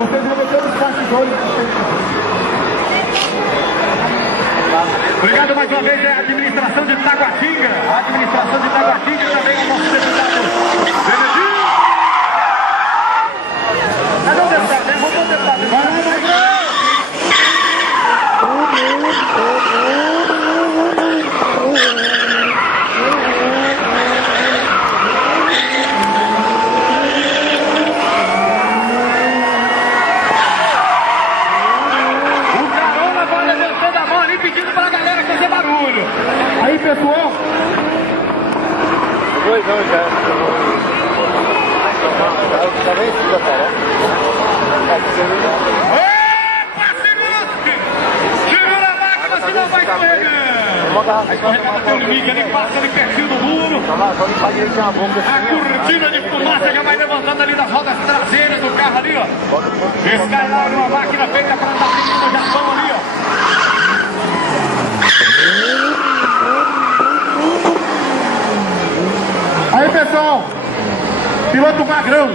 Obrigado mais uma vez, a administração de Taguatinga. A administração de Taguatinga também é o nosso deputado Benedito. Cadê o deputado? Voltou o deputado. Vai lá, Magrão! O Carona vai levantando a mão ali, pedindo pra galera fazer barulho. Aí, pessoal. Dois anos já. Também fica, cara. Opa, segura a máquina, senão vai escorregando. A escorregada tem um limite, ele passa ali pertinho do muro. A cortina de fumaça já vai levantando ali das rodas traseiras do carro ali, ó. Skyline, uma máquina feita para andar pedindo Japão ali, ó. Aí, pessoal, piloto Magrão.